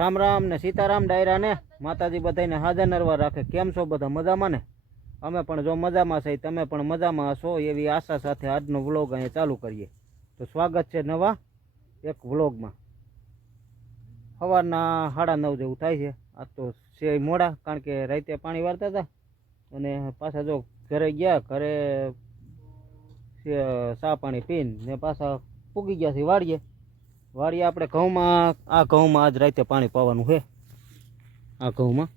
રામ રામ ને સીતારામ ડાયરા ને માતાજી બધાને હાજર નરવા રાખે। કેમ છો બધા મજામાં ને? અમે પણ જો મજામાં છે, તમે પણ મજામાં હશો એવી આશા સાથે આજનો વ્લોગ અહીંયા ચાલુ કરીએ। તો સ્વાગત છે નવા એક વ્લોગમાં। સવારના 9:30 જેવું થાય છે। આ તો છે મોડા, કારણ કે રાતે પાણી વારતા હતા અને પાછા જો ઘરે ગયા, ઘરે ચા પાણી પીને ને પાછા પૂગી ગયા છે વાડીએ આપણે ઘઉંમાં। આ ઘઉંમાં આજ રાતે પાણી પાવાનું છે, આ ઘઉંમાં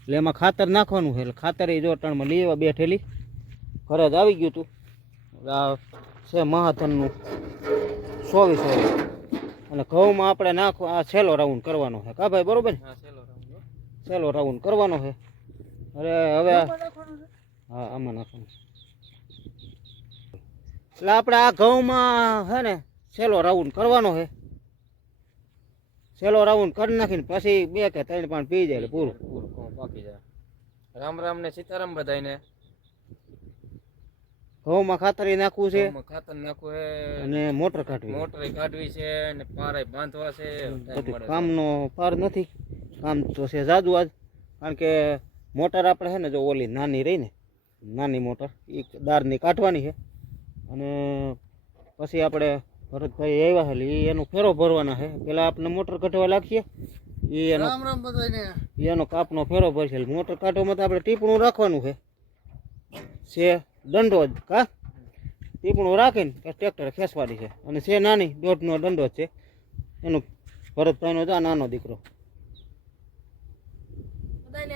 એટલે એમાં ખાતર નાખવાનું છે। એટલે ખાતર એ જો ટણમાં લઈ આવ્યા, 2 થેલી ઘરે જ આવી ગયું હતું। આ છે મહાધનનું 24 અને ઘઉંમાં આપણે નાખવા આ છેલ્લો રાઉન્ડ કરવાનો છે કા ભાઈ, બરોબર? છેલ્લો રાઉન્ડ કરવાનો છે। અરે હવે હા આમાં નાખવાનું એટલે આપણે આ ઘઉંમાં છે ને છેલ્લો રાઉન્ડ કરવાનો છે। છેલ્લો રાઉન્ડ કરી નાખીને પછી 2 કે 3 પાણી પી જાય એટલે પૂરું બાકી જાય। રામ રામ ને સીતારામ બધાને। ઘઉંમાં ખાતર નાખવું છે, ખાતર નાખવું છે અને મોટર કાઢવી છે ને પારા બાંધવા છે। કામનો પાર નથી, કામ તો છે જાદુ આજ, કારણ કે મોટર આપણે છે ને જો ઓલી નાની રહી ને, નાની મોટર એ દારની કાઢવાની છે। અને પછી આપણે ભરતભાઈ આવ્યા છે એ એનો ફેરો ભરવાના છે। પેલા આપણે મોટર કાઢવા લાગીએ, એનો કાપનો ફેરો ભરશે। મોટર કાઢવામાં તો આપણે ટીપણું રાખવાનું છે દંડો જ કા, ટીપણું રાખીને ટ્રેક્ટર ખેંચવાની છે। અને છે નાની 1.5 દંડો જ છે એનો, ભરતભાઈનો જ નાનો દીકરો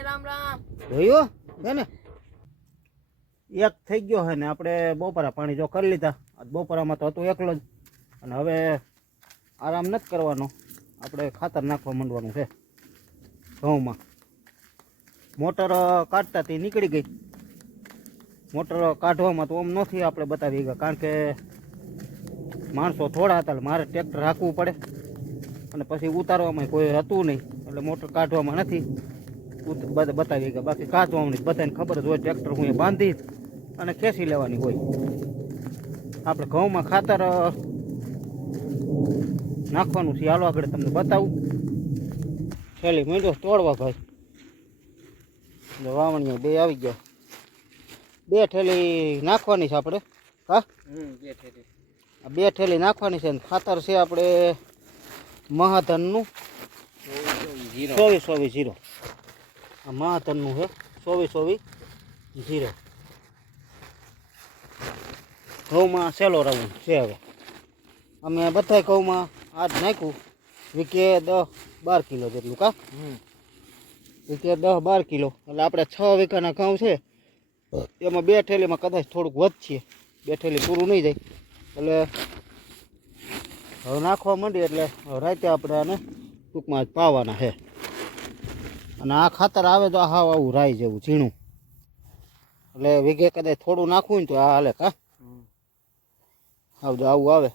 રામ રામ જોયો છે ને। એક થઈ ગયો છે ને આપણે બપોરા પાણી જો કરી લીધા। બપોરામાં તો હતું એકલો જ, અને હવે આરામ નથી કરવાનો, આપણે ખાતર નાખવા માંડવાનું છે ઘઉંમાં। મોટર કાઢતા તે નીકળી ગઈ, મોટર કાઢવામાં તો આમ નથી આપણે બતાવી ગયા, કારણ કે માણસો થોડા હતા, મારે ટ્રેક્ટર હાંકવું પડે અને પછી ઉતારવામાં કોઈ હતું નહીં, એટલે મોટર કાઢવામાં નથી બતાવી ગયા। બાકી કાઢવાની બધાને ખબર જ હોય, ટ્રેક્ટર હું એ બાંધી અને ખેંચી લેવાની હોય। આપણે ઘઉંમાં ખાતર નાખવાનું છે, હાલો આગળ તમને બતાવું। છેલ્લી મીંડો તોડવા ભાઈ, વાવણીઓ 2 આવી ગયા, 2 થેલી નાખવાની છે આપણે હા, 2 થેલી નાખવાની છે। ખાતર છે આપણે મહાધનનું 24-24-0, આ મહાધનનું છે 24-24-0। ઘઉંમાં છેલ્લો રાઉન્ડ છે। હવે અમે બધા ઘઉંમાં આજ નાખ્યું વીકે 10-12 કિલો જેટલું કા, વીકે 10-12 કિલો, એટલે આપણે 6 વીઘાના ઘઉં છે, એમાં 2 થેલીમાં કદાચ થોડુંક વધશે, 2 થેલી પૂરું નહીં જાય। એટલે હવે નાખવા માંડીએ એટલે રાતે આપણે આને ટૂંકમાં જ પાવાના છે। અને આ ખાતર આવે તો હાવ આવું રાઈ જેવું ઝીણું, એટલે વીઘે કદાચ થોડું નાખવું ને તો આ હાલે કા, આવું આવે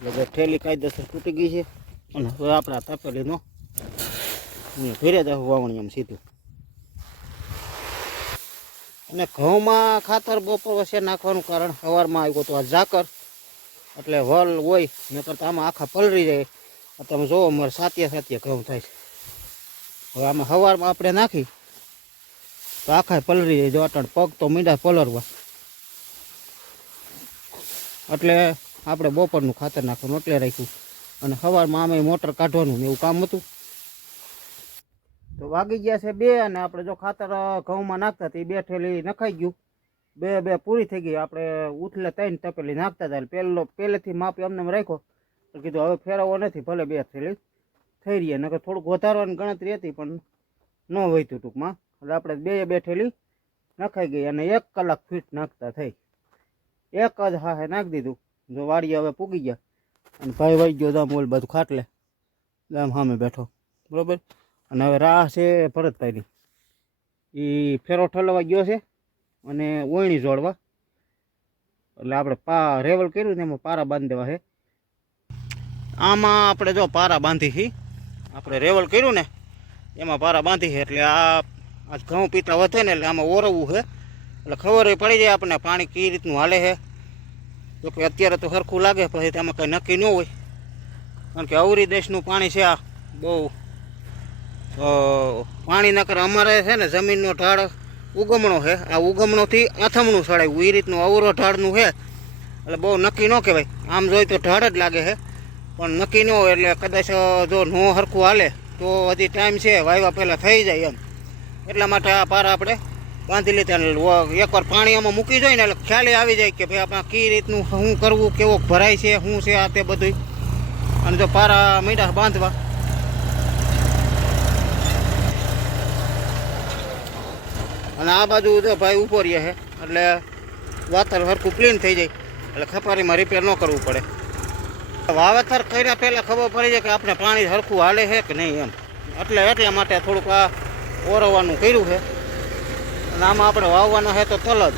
એટલે થેલી કાયદેસર તૂટી ગઈ છે। અને હવે આપણે આ તપેલીનો ઘરે જ વાવણી આમ સીધું। અને ઘઉંમાં ખાતર બપોર વચ્ચે નાખવાનું કારણ સવારમાં આવ્યો તો આ ઝાકર, એટલે વલ હોય ને કરતાં આમાં આખા પલળી જાય। તમે જોવો અમારે સાતિયા ઘઉં થાય છે। હવે આમાં સવારમાં આપણે નાખી તો આખા પલળી જાય, જો અટણ પગ તો મીંડા પલળવા, એટલે આપણે બપોરનું ખાતર નાખવાનું એટલે રાખ્યું। અને સવારમાં આમે મોટર કાઢવાનું ને એવું કામ હતું। તો વાગી ગયા છે 2, અને આપણે જો ખાતર ઘઉંમાં નાખતા તો 2 થેલી નખાઈ ગયું, 2 પૂરી થઈ ગઈ। આપણે ઉથલે 3 તપેલી નાખતા હતા, પહેલેથી માપી અમને રાખ્યો, તો કીધું હવે ફેરવવો નથી, ભલે 2 થેલી થઈ રહી, નકર થોડુંક વધારવાની ગણતરી હતી પણ ન વહીતું ટૂંકમાં, એટલે આપણે 2 થેલી નખાઈ ગઈ। અને 1 કલાક ફીટ નાખતા થઈ, 1 જ હા નાખી દીધું। જો વાડીએ હવે પૂગી ગયા, અને ભાઈ વાઈ ગયો દામ ઓલ બધું ખાટલે દામ સામે બેઠો, બરાબર। અને હવે રાહ છે ભરતભાઈની, એ ફેરો ઠલવા ગયો છે અને ઓયણી જોડવા, એટલે આપણે રેવલ કર્યું ને એમાં પારા બાંધી દેવા છે। આમાં આપણે જો પારા બાંધી છે, આપણે રેવલ કર્યું ને એમાં પારા બાંધી છે, એટલે આ ઘઉં પીતા વધે ને એટલે આમાં ઓરવવું છે, એટલે ખબર પડી જાય આપણને પાણી કઈ રીતનું હાલે છે। જો કે અત્યારે તો સરખું લાગે, પછી તેમાં કંઈ નક્કી ન હોય, કારણ કે અવરી દેશનું પાણી છે આ, બહુ પાણી ના કરે. અમારે છે ને જમીનનો ઢાળ ઉગમણો છે, આ ઉગમણોથી આથમણું સડાવ્યું એ રીતનું અવરો ઢાળનું છે. એટલે બહુ નક્કી ન કહેવાય, આમ જોઈએ તો ઢાળ જ લાગે છે પણ નક્કી ન હોય. એટલે કદાચ જો નો હરખું હાલે તો હજી ટાઈમ છે, વાવ્યા પહેલાં થઈ જાય એમ. એટલા માટે આ પારા આપણે બાંધી લીધા. એકવાર પાણી આમાં મૂકી જોઈએ ને એટલે ખ્યાલ આવી જાય કે ભાઈ આપણે કઈ રીતનું શું કરવું, કેવો ભરાય છે, શું છે આ તે બધું. અને જો પારા મીંડા બાંધવા અને આ બાજુ જો ભાઈ ઊભો રહે છે એટલે વાતર હરખું ક્લીન થઈ જાય એટલે ખપારીમાં રિપેર ન કરવું પડે. વાવેતર કર્યા પહેલાં ખબર પડી જાય કે આપણે પાણી હરખું હાલે છે કે નહીં એમ. એટલા માટે થોડુંક આ ઓરવવાનું કર્યું છે. અને આમાં આપણે વાવવાનો છે તો તલ જ.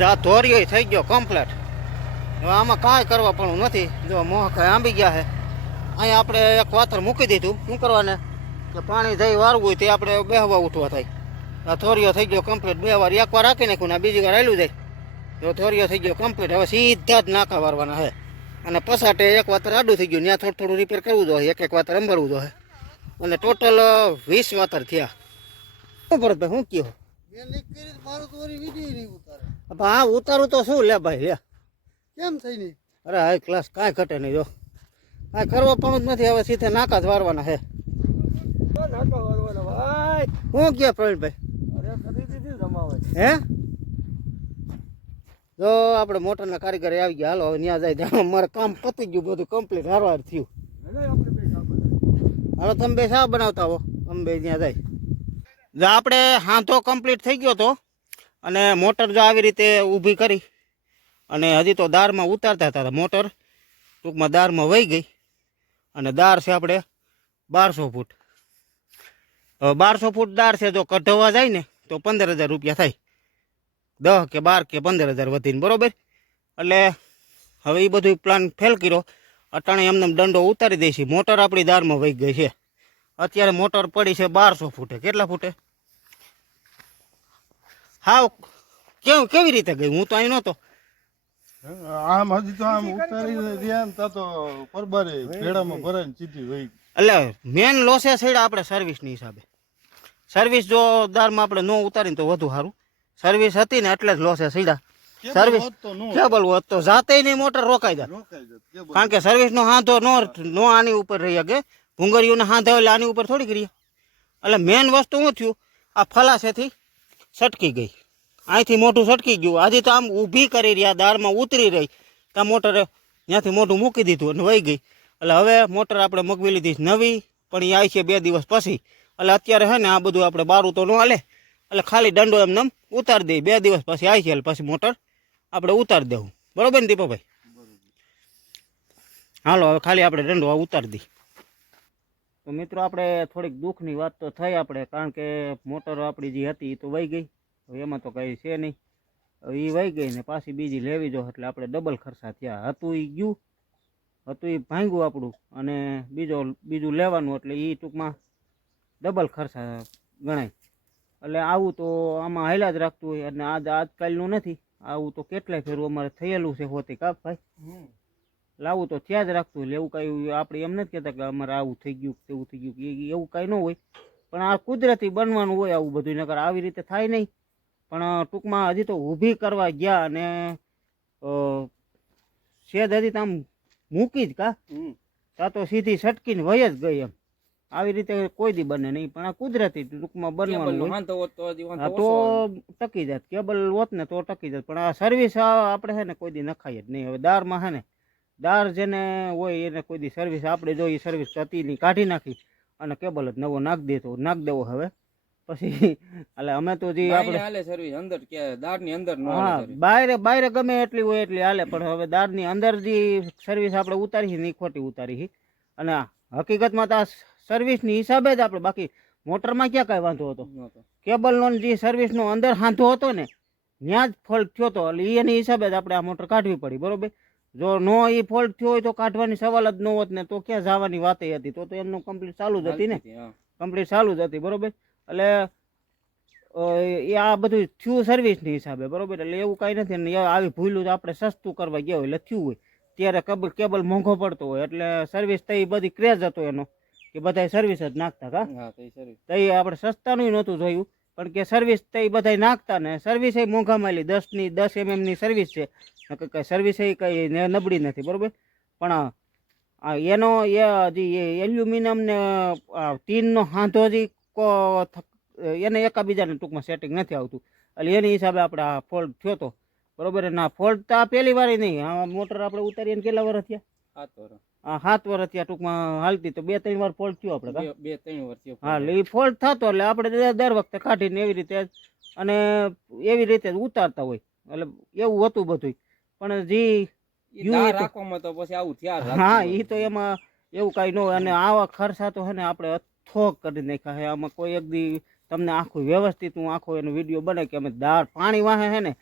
જા ધોરિયો થઈ ગયો કમ્પ્લેટ. હવે આમાં કાંઈ કરવા પણ નથી. જો મોહ કાંઈ આંબી ગયા છે. અહીંયા આપણે એક વાતર મૂકી દીધું. શું કરવાને કે પાણી જઈ વારવું હોય તે આપણે બેહવા ઉઠવા થાય. આ થોરિયો થઈ ગયો કમ્પ્લીટ. 2 વાર, એક વાર રાખી નાખ્યું ને બીજી વાર હાલ્યું જાય તો થોરિયો થઈ ગયો કમ્પ્લીટ. હવે સીધા જ નાકા વારવાના છે. અને પસાટે એક વાતર આડું થઈ ગયું, ત્યાં થોડું રીપેર કરવું જોઈએ, એક વાતર અંબારવું જોઈએ. અને ટોટલ 20 વાતર થયા. શું ભરતભાઈ શું કહો? હા ઉતારું તો શું લે ભાઈ લે, કેમ થઈ નહીં? અરે હાઈ ક્લાસ કાંઈ ઘટે નહીં. જો કાંઈ કરવા પણ જ નથી. હવે સીધે નાકા જ વારવાના છે. શું કહે પ્રવીણભાઈ? હે જો આપણે મોટરના કારીગરે આવી ગયા. હાલો હવે ત્યાં જાય. મારે કામ પતી ગયું બધું કમ્પ્લીટ હારવાર થયું. હાલો તમે બે શા બનાવતા હો, અમે બે ત્યાં જાય. જો આપણે હાંધો કમ્પ્લીટ થઈ ગયો તો અને મોટર જો આવી રીતે ઊભી કરી અને હજી તો દારમાં ઉતારતા હતા. મોટર ટૂંકમાં દારમાં વહી ગઈ અને દાર છે આપણે 1200 ફૂટ. 1200 ફૂટ દાર છે. જો કઢવા જાય ને તો 15,000 રૂપિયા થાય. 10 કે 12 કે 15,000 વધીને, બરોબર. એટલે હવે એ બધું પ્લાન ફેલ કર્યો. અટાણે એમને દંડો ઉતારી દઈશી. મોટર આપણી દારમાં વહી ગઈ છે. અત્યારે મોટર પડી છે 1200 ફૂટે. કેટલા ફૂટે? હાવ કેવી રીતે ગઈ? હું તો અહીં નહોતો. આમ હજી તો આમ ઉતારી રહ્યા ને તા તો પરબારે ભેડામાં ભરાઈને સીધી વહી. એટલે મેન લોસે સડ્યા આપણે સર્વિસની હિસાબે. સર્વિસ જો દારમાં આપણે ન ઉતારીને તો વધુ સારું. સર્વિસ હતી ને એટલે જ લોસે સડ્યા. સર્વિસ કેબલ હોત તો જાતે નહીં મોટર રોકાઈ જાય. કારણ કે સર્વિસનો હાંધો નો આની ઉપર રહી શકે. ભૂંગળીઓને હાંધા એટલે આની ઉપર થોડીક રહી. એટલે મેન વસ્તુ શું થયું, આ ફલાસેથી સટકી ગઈ. અહીંથી મોઢું સટકી ગયું. આજે તો આમ ઊભી કરી રહ્યા, દારમાં ઉતરી રહી ત્યાં મોટરે ત્યાંથી મોઢું મૂકી દીધું અને વહી ગઈ. એટલે હવે મોટર આપણે મગવી લીધી નવી, પણ એ આવી છે 2 દિવસ પછી. એટલે અત્યારે છે ને આ બધું આપણે બારું તો ન હાલે. એટલે ખાલી દંડો એમને ઉતારી દઈએ. 2 દિવસ પછી આવી છે એટલે પછી મોટર આપણે ઉતારી દેવું. બરોબર ને દીપાભાઈ? હાલો હવે ખાલી આપણે દંડો ઉતારી દઈએ. તો મિત્રો આપણે થોડીક દુઃખની વાત તો થઈ આપણે, કારણ કે મોટર આપણી જે હતી એ તો વહી ગઈ. હવે એમાં તો કંઈ છે નહીં. હવે એ વહી ગઈ ને પાછી બીજી લેવી જો એટલે આપણે ડબલ ખર્ચા થયા. હતું એ ગયું, હતું એ ભાંગ્યું આપણું, અને બીજું લેવાનું એટલે એ ટૂંકમાં ડબલ ખર્ચા ગણાય. એટલે આવું તો આમાં હાલ્યા જ રાખતું હોય. અને આજકાલનું નથી, આવું તો કેટલાય ફેરું અમારે થયેલું છે હોતી કાપ ભાઈ. લાવું તો ત્યાં જ રાખતું હોય. એવું કાંઈ આપણે એમ નથી કહેતા કે અમારે આવું થઈ ગયું તેવું થઈ ગયું, એવું કાંઈ ન હોય. પણ આ કુદરતી બનવાનું હોય આવું બધું. નકર આવી રીતે થાય નહીં. પણ ટૂંકમાં હજી તો ઊભી કરવા ગયા અને શેદ હજી તો આમ મૂકી જ કા તો સીધી સટકીને વહી જ ગઈ એમ. આવી રીતે કોઈ દી બને નહીં. પણ આ કુદરતી ટૂંકમાં બનવાનું હોય તો ટકી જાત. કેબલ હોત ને તો ટકી જાત. પણ આ સર્વિસ આપણે છે ને કોઈ દી નખાય જ નહીં. હવે દારમાં છે ને દાર જેને હોય એને કોઈ દી સર્વિસ આપણે જો એ સર્વિસ હતી નહીં કાઢી નાખી અને કેબલ જ નવો નાખ દેવો હવે પછી. એટલે અમે તો જે આપણે સર્વિસ અંદર કે દારની અંદર હા બાયરે ગમે એટલી હોય એટલી હાલે. પણ હવે દારની અંદર જે સર્વિસ આપણે ઉતારી છે એ ખોટી ઉતારી છે. અને હકીકતમાં તો આ સર્વિસની હિસાબે જ આપણે, બાકી મોટરમાં ક્યાં કાંઈ વાંધો હતો. કેબલનો જે સર્વિસનો અંદર હાંધો હતો ને ત્યાં જ ફોલ્ટ થયો હતો. એટલે એની હિસાબે જ આપણે આ મોટર કાઢવી પડી. બરોબર. જો નો એ ફોલ્ટ થયો હોય તો કાઢવાની સવાલ જ ન હોત ને તો ક્યાં જવાની વાત હતી. તો એમનું કમ્પ્લીટ ચાલુ જ હતી ને. કમ્પ્લીટ ચાલુ જ હતી બરોબર. એટલે એ આ બધું થયું સર્વિસની હિસાબે બરોબર. એટલે એવું કાંઈ નથી ને આવી ભૂલું તો આપણે સસ્તું કરવા ગયા હોય એટલે થયું હોય. ત્યારે કેબલ મોંઘો પડતો હોય એટલે સર્વિસ તો એ બધી ક્રેઝ હતો એનો કે બધા સર્વિસ જ નાખતા કા. હા તો સર્વિસ તો એ આપણે સસ્તાનું નહોતું જોયું પણ કે સર્વિસ તો એ બધા નાખતા ને સર્વિસ એ મોંઘા માલી 10 mm સર્વિસ છે. કઈ સર્વિસ એ કઈ નબળી નથી બરોબર. પણ એનો એલ્યુમિનિયમ ને ટીનનો હાંધો જે એને એકાબીજાને ટૂંકમાં સેટિંગ નથી આવતું એટલે એની હિસાબે આપણે આ ફોલ્ટ થયો હતો બરોબર. ના ફોલ્ટ તો આ પહેલી વાર નહીં. આ મોટર આપણે ઉતારીને કેટલા વર્ષ થયા? 7 વર્ષ. હા 7 વર્ષ થયા ટૂંકમાં હાલતી તો 2-3 વાર ફોલ્ટ થયો આપણે. 2-3 વર્ષ થયો. હા એટલે એ ફોલ્ટ થતો એટલે આપણે દર વખતે કાઢીને એવી રીતે અને એવી રીતે જ ઉતારતા હોય એટલે એવું હતું બધું. પણ જે રાખવામાં તો પછી આવું થયા. હા એ તો એમાં એવું કાંઈ ન હોય. અને આવા ખર્ચા તો હે ને આપણે થોક કરી નાખ્યા હે. આમાં કોઈ એક દી તમને આખું વ્યવસ્થિત હું આખો એનો વિડીયો બનાવી કે અમે દાળ પાણી વાહે હે ને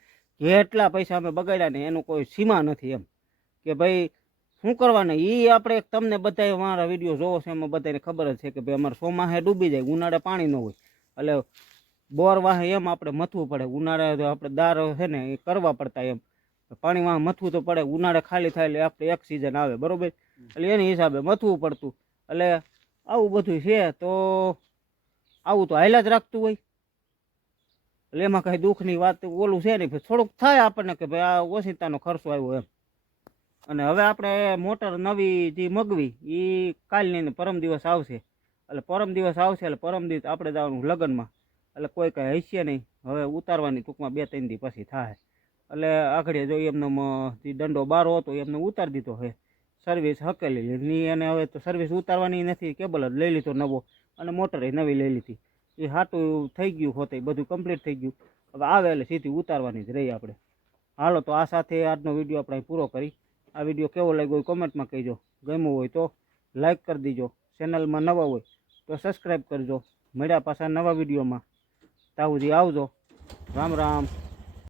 કેટલા પૈસા અમે બગાડ્યા ને એનું કોઈ સીમા નથી એમ કે ભાઈ શું કરવાને. એ આપણે તમને બધા મારા વિડીયો જોવો છે એમાં બધાને ખબર જ છે કે ભાઈ અમારે ચોમાસે ડૂબી જાય, ઉનાળે પાણી ન હોય એટલે બોર વાહે એમ આપણે મથવું પડે. ઉનાળે આપણે દાર છે ને એ કરવા પડતા એમ પાણી વાહ મથવું તો પડે. ઉનાળે ખાલી થાય એટલે આપણે એક સિઝન આવે બરોબર એટલે એની હિસાબે મથવું પડતું. એટલે આવું બધું છે તો આવું તો હાલ્યા જ રાખતું હોય એટલે એમાં કાંઈ દુઃખની વાત ઓલું છે નહીં. થોડુંક થાય આપણને કે ભાઈ આ ઓછીતાનો ખર્ચો આવ્યો એમ. અને હવે આપણે મોટર નવી જે મગવી એ કાલની ને પરમ દિવસ આવશે એટલે પરમ દિવસ આવશે એટલે પરમ દિવસ આપણે જવાનું લગ્નમાં એટલે કોઈ કાંઈ હશે નહીં. હવે ઉતારવાની ટૂંકમાં 2-3 દી પછી થાય એટલે આગળ જો એમનો જે દંડો બારો હતો એમને ઉતારી દીધો હે. સર્વિસ હકેલી ની એને હવે તો સર્વિસ ઉતારવાની નથી. કેબલ જ લઈ લીધો નવો અને મોટરે નવી લઈ લીધી. એ હાટું થઈ ગયું હોતે બધું કમ્પ્લીટ થઈ ગયું. હવે આવે એટલે સીધી ઉતારવાની જ રહી આપણે. હાલો તો આ સાથે આજનો વિડીયો આપણે પૂરો કરી. આ વિડીયો કેવો લાગ્યો હોય કોમેન્ટમાં કહેજો. ગમ્યું હોય તો લાઈક કરી દીજો. ચેનલમાં નવા હોય તો સબસ્ક્રાઈબ કરજો. મળ્યા પાછા નવા વિડીયોમાં. તાહુજી આવજો. રામ રામ.